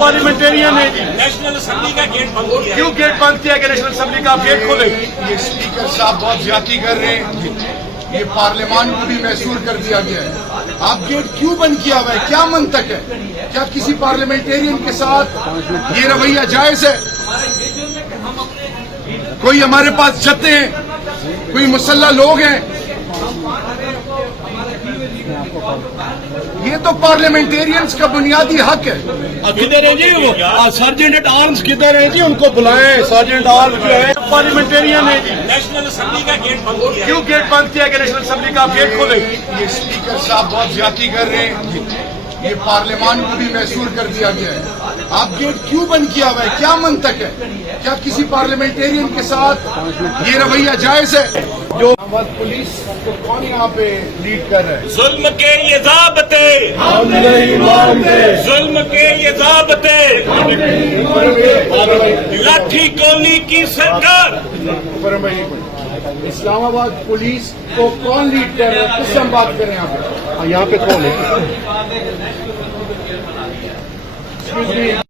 Parliamentarian ہے جی، national assembly کا get بند کیا کیوں گیٹ بند کیا کہ نیشنل اسمبلی کا آپ گیٹ کھولیں؟ یہ اسپیکر صاحب بہت زیادتی کر رہے ہیں، یہ پارلیمان کو بھی محصور کر دیا گیا ہے۔ آپ گیٹ کیوں بند کیا ہوا ہے؟ کیا منطق ہے؟ کیا کسی پارلیمنٹرین کے ساتھ یہ رویہ جائز ہے؟ کوئی ہمارے پاس چھتے ہیں، کوئی مسلح لوگ ہیں، یہ تو پارلیمنٹیرینز کا بنیادی حق ہے۔ کدھر ہے جی وہ سرجنٹ ایٹ آرمز کدھر ہے جی؟ ان کو بلائیں، سرجنٹ آرمز جو ہے پارلیمنٹرین ہے جی، نیشنل اسمبلی کا گیٹ بند کیا کیوں گیٹ بند کیا کہ نیشنل اسمبلی کا آپ گیٹ کھولیں؟ یہ اسپیکر صاحب بہت زیادتی کر رہے ہیں، یہ پارلیمان کو بھی محصور کر دیا گیا ہے۔ آپ گیٹ کیوں بند کیا ہوا ہے؟ کیا منطق ہے؟ کیا کسی پارلیمنٹرین کے ساتھ یہ رویہ جائز ہے؟ جو پولیس کو کون یہاں پہ لیڈ کر رہا ہے؟ ظلم کے یہ ضابطے، ہم نہیں مانتے، ظلم کے یہ ضابطے، لاٹھی گولی کی سرکار۔ اسلام آباد پولیس کو کون لیڈ کر رہا ہے؟ کس سے ہم بات کر رہے ہیں یہاں پہ کون ہے؟